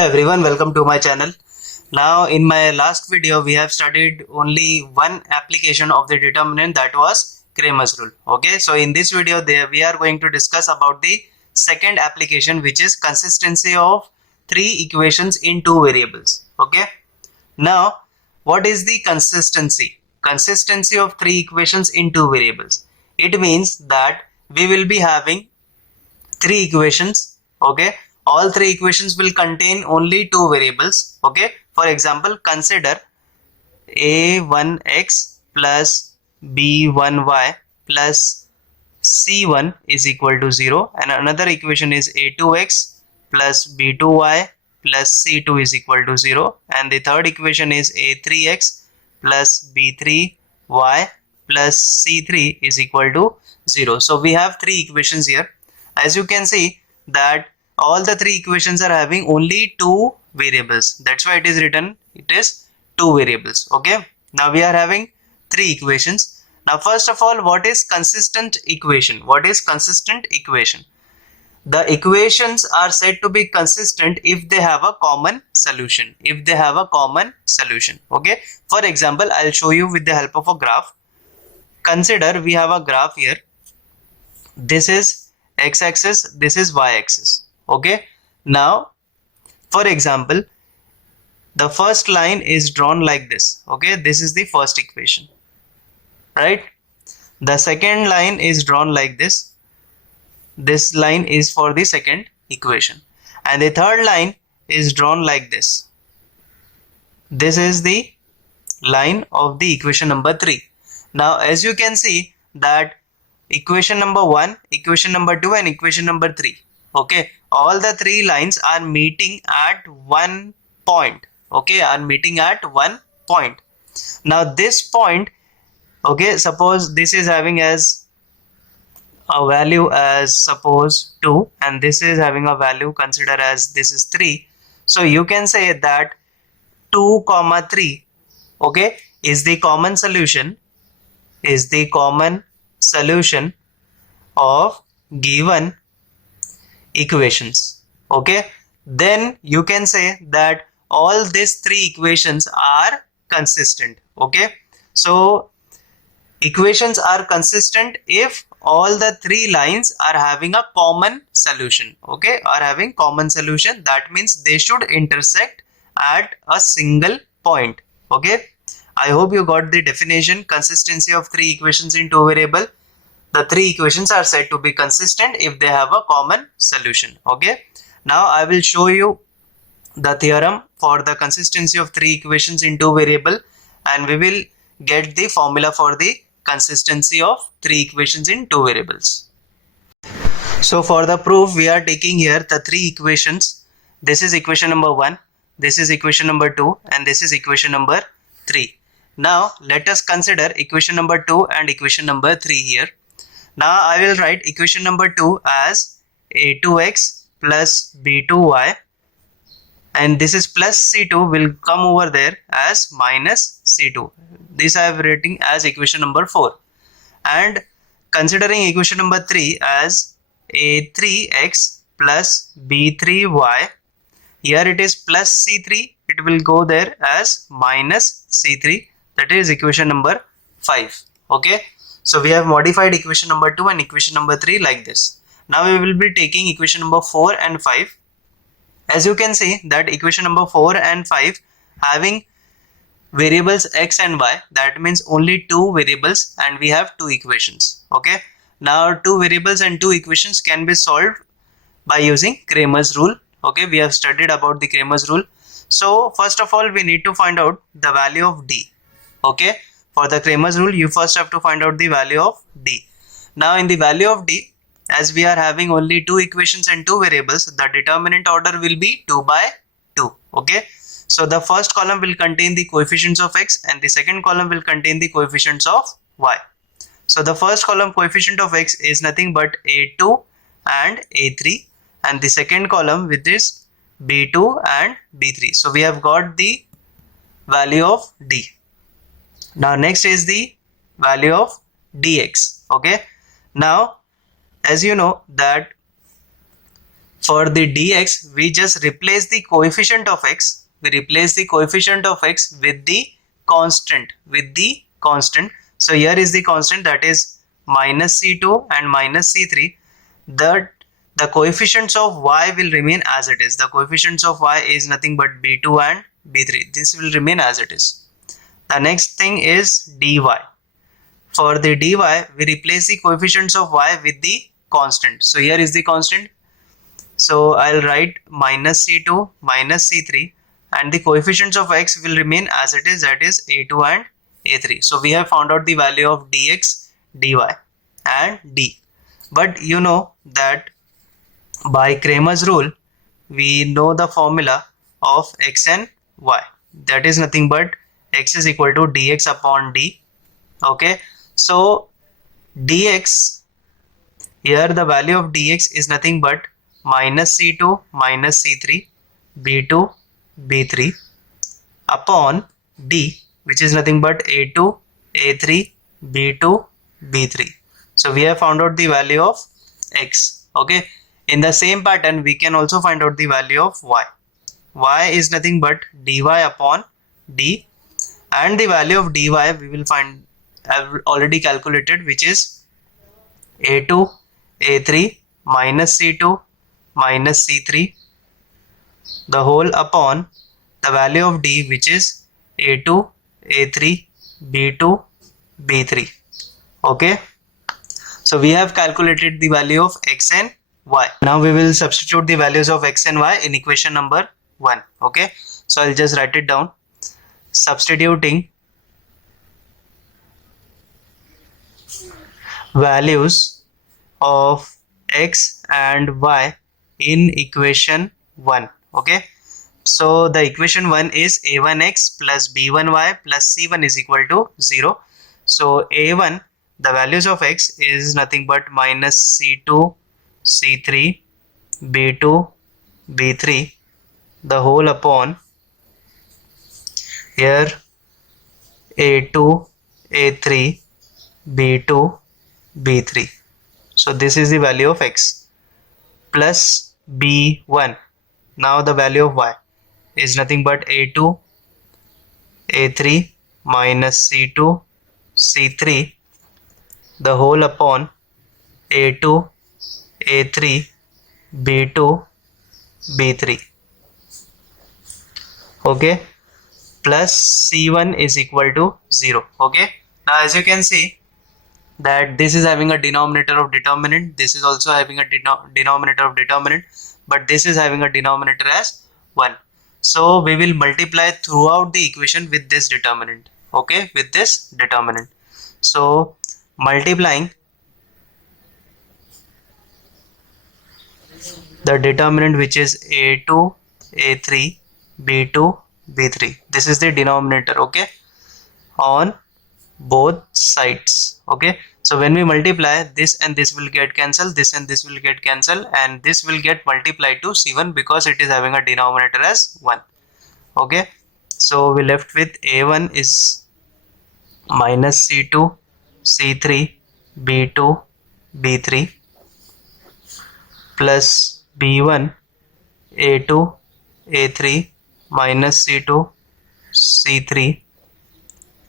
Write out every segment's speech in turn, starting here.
Hello everyone, welcome to my channel. Now in my last video we have studied only one application of the determinant, that was Cramer's rule. Okay, so in this video we are going to discuss about the second application, which is consistency of three equations in two variables. Okay, now what is the consistency of three equations in two variables? It means that we will be having three equations. Okay, all three equations will contain only two variables. Okay, for example, consider a1x plus b1y plus c1 is equal to 0, and another equation is a2x plus b2y plus c2 is equal to 0, and the third equation is a3x plus b3y plus c3 is equal to 0. So we have three equations here. As you can see that all the three equations are having only two variables. That's why it is written it is two variables. Okay, now we are having three equations. Now first of all, what is consistent equation? What is consistent equation? The equations are said to be consistent if they have a common solution. If they have a common solution. Okay, for example, I'll show you with the help of a graph. Consider we have a graph here. This is x-axis, this is y-axis. Okay, now for example, the first line is drawn like this. Okay, this is the first equation, right? The second line is drawn like this. This line is for the second equation, and the third line is drawn like this. This is the line of the equation number 3. Now as you can see that equation number 1, equation number 2 and equation number 3, okay, all the three lines are meeting at one point. Okay, are meeting at one point. Now this point, okay, suppose this is having as a value as suppose 2, and this is having a value, consider as this is 3. So you can say that 2 comma 3, okay, is the common solution of given equations. Okay, then you can say that all these three equations are consistent. Okay, so equations are consistent if all the three lines are having a common solution. Okay, are having common solution. That means they should intersect at a single point. Okay, I hope you got the definition. Consistency of three equations in two variable. The three equations are said to be consistent if they have a common solution. Okay, now I will show you the theorem for the consistency of three equations in two variable, and we will get the formula for the consistency of three equations in two variables. So for the proof, we are taking here the three equations. This is equation number 1, this is equation number 2, and this is equation number 3. Now let us consider equation number 2 and equation number 3 here. Now I will write equation number 2 as a2x plus b2y, and this is plus c2 will come over there as minus c2. This I have written as equation number 4. And considering equation number 3 as a3x plus b3y, here it is plus c3, it will go there as minus c3. That is equation number 5. Okay, so we have modified equation number 2 and equation number 3 like this. Now we will be taking equation number 4 and 5. As you can see that equation number 4 and 5 having variables x and y, that means only two variables, and we have two equations. Okay, now two variables and two equations can be solved by using Cramer's rule. Okay, we have studied about the Cramer's rule. So first of all, we need to find out the value of d. Okay, for the Cramer's rule, you first have to find out the value of d. Now in the value of d, as we are having only two equations and two variables, the determinant order will be 2 by 2. Okay, so the first column will contain the coefficients of x and the second column will contain the coefficients of y. So the first column coefficient of x is nothing but a2 and a3, and the second column with this b2 and b3. So we have got the value of d. Now next is the value of dx. Okay, now as you know that For the dx, we just replace the coefficient of x. We replace the coefficient of x with the constant. So here is the constant, that is minus c2 and minus c3. The coefficients of y will remain as it is. The coefficients of y is nothing but b2 and b3. This will remain as it is. The next thing is dy. For the dy, we replace the coefficients of y with the constant. So here is the constant. So I'll write minus c2 minus c3, and the coefficients of x will remain as it is, that is a2 and a3. So we have found out the value of dx, dy and d. But you know that by Cramer's rule, we know the formula of x and y. That is nothing but x is equal to dx upon d. Okay, so dx, here the value of dx is nothing but minus c2 minus c3 b2 b3 upon d, which is nothing but a2 a3 b2 b3. So we have found out the value of x. Okay, in the same pattern we can also find out the value of y. Y is nothing but dy upon d, and the value of dy we will find, I've already calculated, which is a2 a3 minus c2 minus c3, the whole upon the value of d, which is a2 a3 b2 b3. Okay, so we have calculated the value of x and y. Now we will substitute the values of x and y in equation number 1. Okay, so I'll just write it down. Substituting values of x and y in equation 1. Okay, so the equation 1 is a1x plus b1y plus c1 is equal to 0. So a1, the values of x is nothing but minus c2 c3 b2 b3, the whole upon here a2 a3 b2 b3. So this is the value of x, plus b1. Now the value of y is nothing but a2 a3 minus c2 c3, the whole upon a2 a3 b2 b3. Okay, plus c1 is equal to 0. Okay, now as you can see that this is having a denominator of determinant, this is also having a denominator of determinant, but this is having a denominator as 1. So we will multiply throughout the equation with this determinant. Okay, with this determinant. So multiplying the determinant, which is a2 a3 b2 b3, this is the denominator. Okay, on both sides. Okay, so when we multiply, this and this will get cancelled, this and this will get cancelled, and this will get multiplied to c1 because it is having a denominator as 1. Okay, so we left with a1 is minus c2 c3 b2 b3 plus b1 a2 a3 minus c2 c3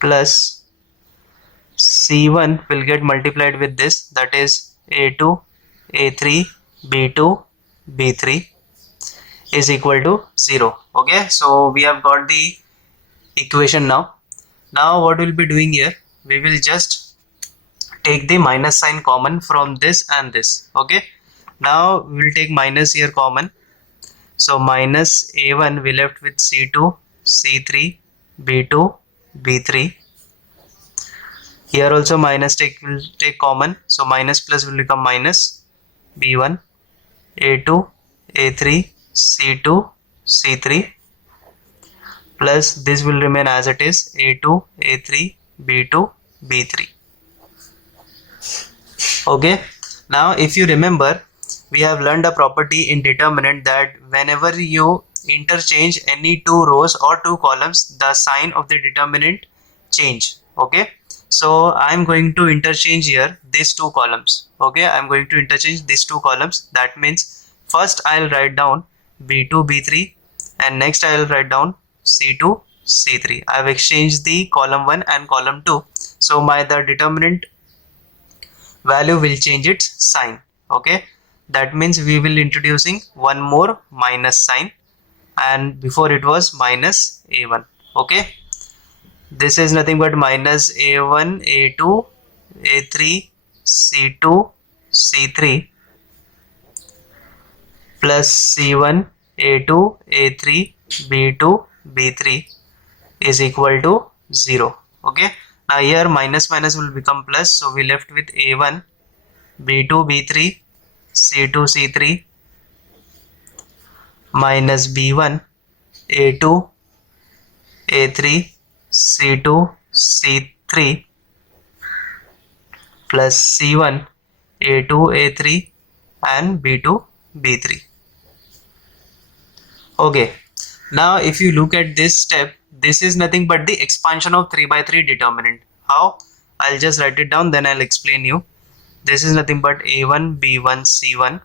plus c1 will get multiplied with this, that is a2 a3 b2 b3 is equal to 0. Okay, so we have got the equation now. Now what we'll be doing here, we will just take the minus sign common from this and this. Okay, now we will take minus here common. So minus a1 we left with c2 c3 b2 b3. Here also minus will take common, so minus plus will become minus b1 a2 a3 c2 c3 plus this will remain as it is a2 a3 b2 b3. Okay, now if you remember, we have learned a property in determinant that whenever you interchange any two rows or two columns, the sign of the determinant change. Okay, so I'm going to interchange here these two columns. Okay, I'm going to interchange these two columns. That means first I'll write down B2 B3 and next I'll write down C2 C3. I've exchanged the column 1 and column 2, so the determinant value will change its sign. Okay, that means we will introducing one more minus sign, and before it was minus a1. Okay, this is nothing but minus a1 a2 a3 c2 c3 plus c1 a2 a3 b2 b3 is equal to 0. Okay, now here minus minus will become plus, so we left with a1 b2 b3 c2 c3 minus b1 a2 a3 c2 c3 plus c1 a2 a3 and b2 b3. Okay, now if you look at this step, this is nothing but the expansion of 3 by 3 determinant. How? I'll just write it down, then I'll explain you. This is nothing but a1 b1 c1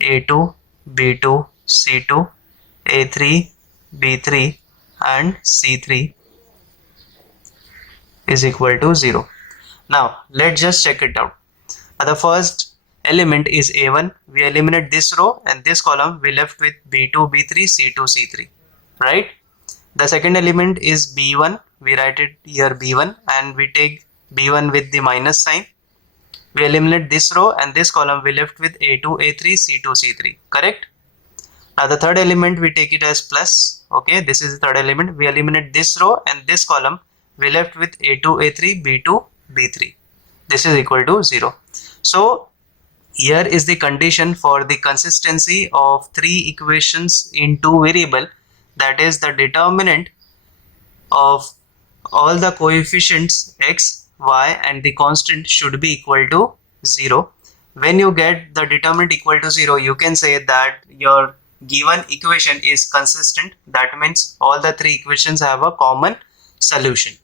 a2 b2 c2 a3 b3 and c3 is equal to 0. Now let's just check it out. The first element is a1. We eliminate this row and this column, we left with b2 b3 c2 c3, right? The second element is b1. We write it here b1 and we take b1 with the minus sign. We eliminate this row and this column, we left with a2 a3 c2 c3, correct? Now the third element we take it as plus. Okay, this is the third element. We eliminate this row and this column, we left with a2 a3 b2 b3. This is equal to 0. So here is the condition for the consistency of three equations in two variable, that is the determinant of all the coefficients x, y and the constant should be equal to 0. When you get the determinant equal to 0, you can say that your given equation is consistent. That means all the three equations have a common solution.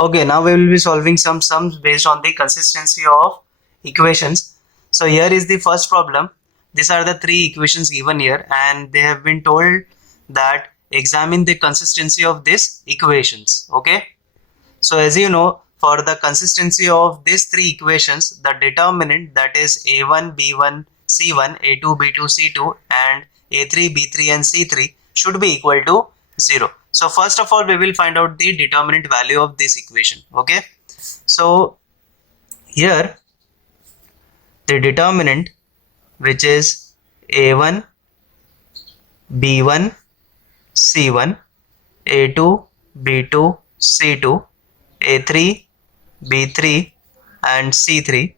Okay, now we will be solving some sums based on the consistency of equations. So here is the first problem. These are the three equations given here and they have been told that examine the consistency of these equations. Okay, so as you know, for the consistency of these three equations, the determinant, that is a1 b1 c1 a2 b2 c2 and a3 b3 and c3 should be equal to 0. So first of all, we will find out the determinant value of this equation. Okay, so here the determinant, which is a1 b1 c1 a2 b2 c2 a3 b3 and c3.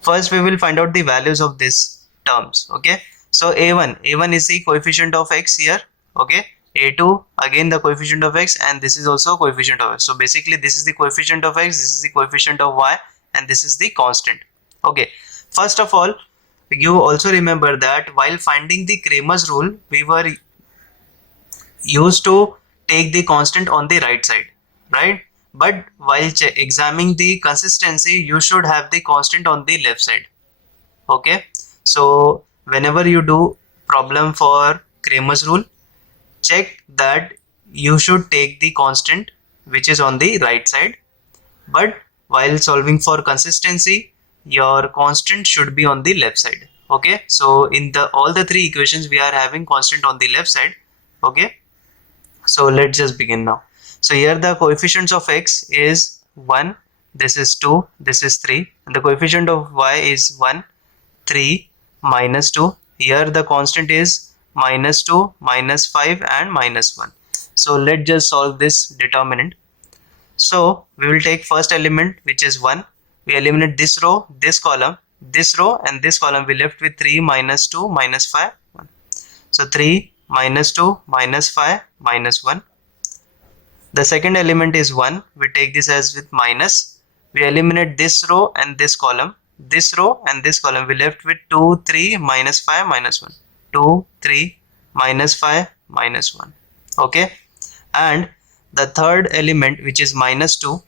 First we will find out the values of these terms. Okay, so a1 is the coefficient of x here. Okay, a2 again the coefficient of x and this is also coefficient of x. So basically this is the coefficient of x, this is the coefficient of y and this is the constant. Okay, first of all, you also remember that while finding the Cramer's rule, we were used to take the constant on the right side, right? But while examining the consistency, you should have the constant on the left side. Okay, so whenever you do problem for Cramer's rule, check that you should take the constant which is on the right side, but while solving for consistency, your constant should be on the left side. Okay, so in all the three equations we are having constant on the left side. Okay, so let's just begin now. So here the coefficients of x is 1, this is 2, this is 3, and the coefficient of y is 1, 3, minus 2. Here the constant is minus 2, minus 5 and minus 1. So let's just solve this determinant. So we will take first element, which is 1. We eliminate this row, this column, this row and this column. We left with 3 minus 2 minus 5 1. So 3 minus 2 minus 5 minus 1. The second element is 1. We take this as with minus. We eliminate this row and this column, this row and this column. We left with 2 3 minus 5 minus 1, 2 3 minus 5 minus 1. Okay, and the third element, which is minus 2,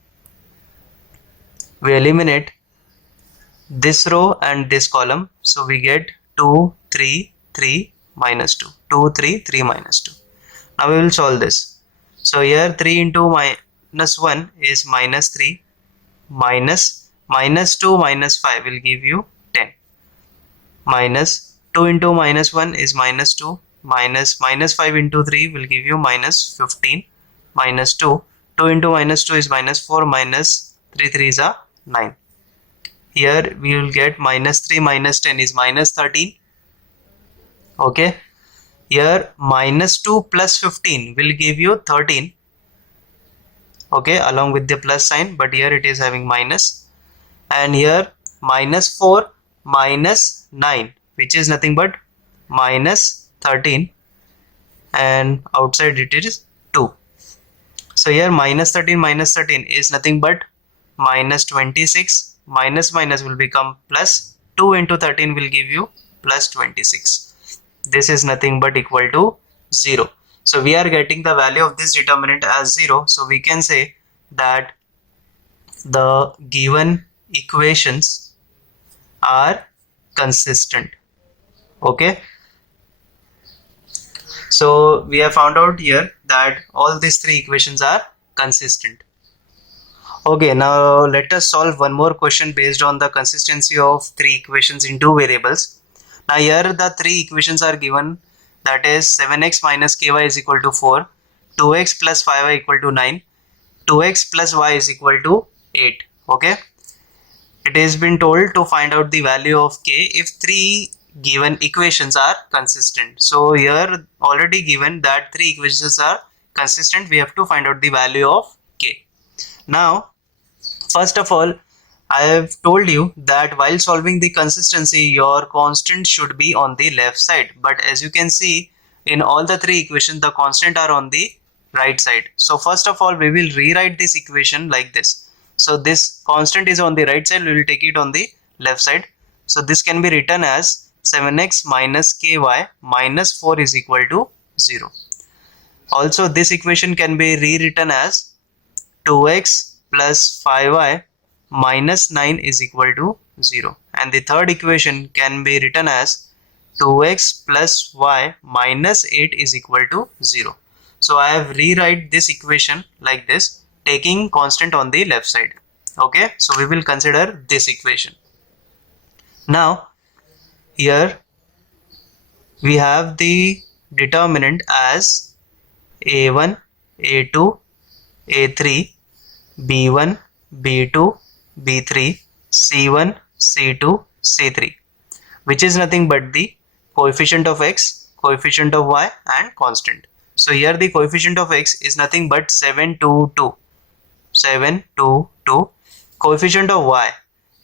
we eliminate this row and this column, so we get 2, 3, 3, minus 2. 2, 3, 3, minus 2. Now we will solve this. So here 3 into minus 1 is minus 3, minus 2 minus 5 will give you 10. Minus 2 into minus 1 is minus 2, minus 5 into 3 will give you minus 15, minus 2. 2 into minus 2 is minus 4, minus 3 3s are 9. Here we will get minus 3 minus 10 is minus 13. Okay. Here minus 2 plus 15 will give you 13. Okay, along with the plus sign, but here it is having minus. And here minus 4 minus 9, which is nothing but minus 13, and outside it is 2. So here minus 13 is nothing but minus 26. Minus minus will become plus. 2 into 13 will give you plus 26. This is nothing but equal to 0. So we are getting the value of this determinant as 0. So we can say that the given equations are consistent. Okay. So we have found out here that all these three equations are consistent. Okay, now let us solve one more question based on the consistency of three equations in two variables. Now here the three equations are given, that is 7x minus ky is equal to 4, 2x plus 5y equal to 9, 2x plus y is equal to 8. Okay, it has been told to find out the value of k if three given equations are consistent. So here already given that three equations are consistent, we have to find out the value of k. Now first of all, I have told you that while solving the consistency, your constant should be on the left side. But as you can see, in all the three equations, the constant are on the right side. So first of all, we will rewrite this equation like this. So this constant is on the right side, we will take it on the left side. So this can be written as 7x minus ky minus 4 is equal to 0. Also, this equation can be rewritten as 2x plus 5y minus 9 is equal to 0, and the third equation can be written as 2x plus y minus 8 is equal to 0. So I have rewrite this equation like this, taking constant on the left side. Okay, so we will consider this equation. Now here we have the determinant as a1, a2, a3, b1, b2, b3, c1, c2, c3, which is nothing but the coefficient of x, coefficient of y, and constant. So here the coefficient of x is nothing but 7, 2, 2. 7, 2, 2. Coefficient of y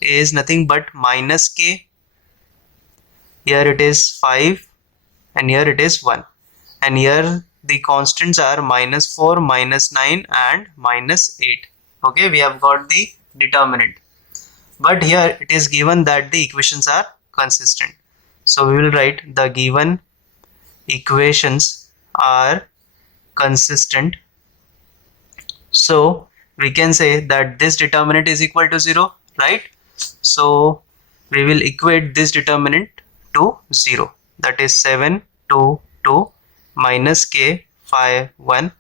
is nothing but minus k. Here it is 5 and here it is 1. And here the constants are minus 4, minus 9 and minus 8. Okay, we have got the determinant. But here it is given that the equations are consistent. So we will write the given equations are consistent. So we can say that this determinant is equal to 0, right? So we will equate this determinant to 0. That is 7, 2, 2 minus k, 5, 1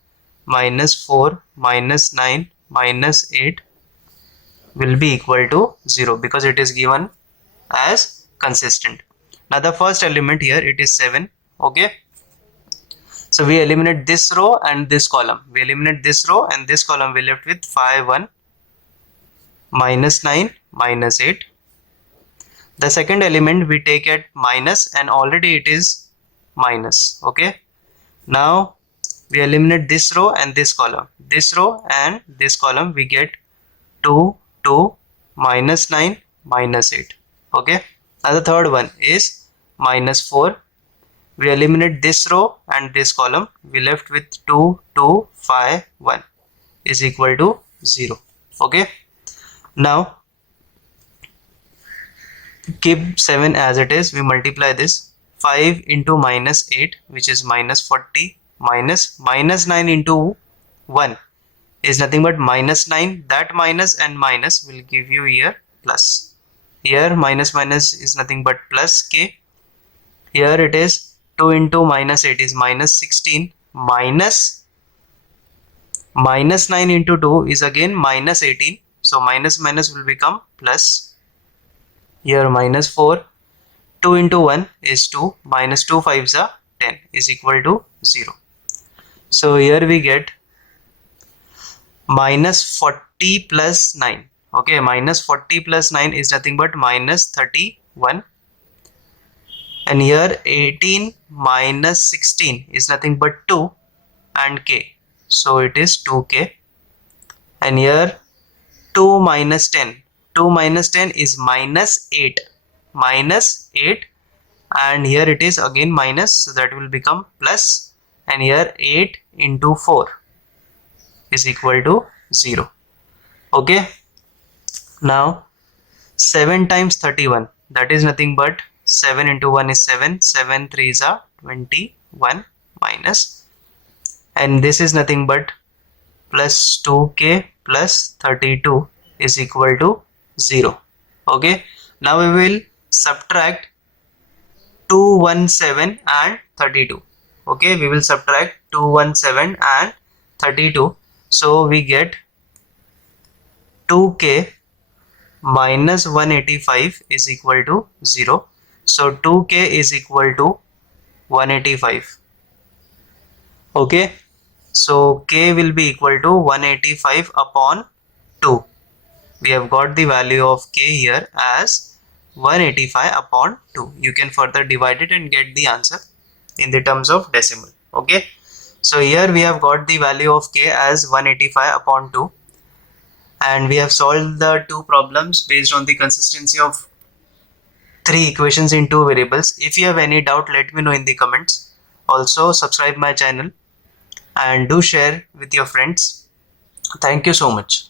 minus 4 minus 9 minus 8 will be equal to 0 because it is given as consistent. Now the first element here, it is 7. Okay, so we eliminate this row and this column. We eliminate this row and this column. We left with 5, 1 minus 9 minus 8. The second element we take at minus, and already it is minus. Okay, now we eliminate this row and this column. This row and this column, we get 2, 2 minus 9 minus 8. Okay, now the third one is minus 4. We eliminate this row and this column. We left with 2, 2, 5, 1 is equal to 0. Okay, now keep 7 as it is. We multiply this. 5 into minus 8, which is minus 40, minus 9 into 1 is nothing but minus 9. That minus and minus will give you here plus. Here minus minus is nothing but plus k. Here it is 2 into minus 8 is minus 16, minus 9 into 2 is again minus 18. So minus minus will become plus. Here minus 4. 2 into 1 is 2. Minus 2 5s are 10 is equal to 0. So here we get minus 40 plus 9. Okay, minus 40 plus 9 is nothing but minus 31. And here 18 minus 16 is nothing but 2 and k. So it is 2k. And here 2 minus 10. 2 minus 10 is minus 8. Minus 8. And here it is again minus. So that will become plus. And here 8 into 4 is equal to 0. Okay. Now 7 times 31. That is nothing but 7 into 1 is 7. 7 3s are 21 minus. And this is nothing but plus 2k plus 32 is equal to 0. Okay. Now we will subtract 217 and 32. Okay. We will subtract 217 and 32. So we get 2k minus 185 is equal to 0. So 2k is equal to 185. Okay. So k will be equal to 185 upon 2. We have got the value of k here as 185 upon 2. You can further divide it and get the answer in the terms of decimal. Okay. So here we have got the value of k as 185 upon 2. And we have solved the two problems based on the consistency of three equations in two variables. If you have any doubt, let me know in the comments. Also subscribe my channel and do share with your friends. Thank you so much.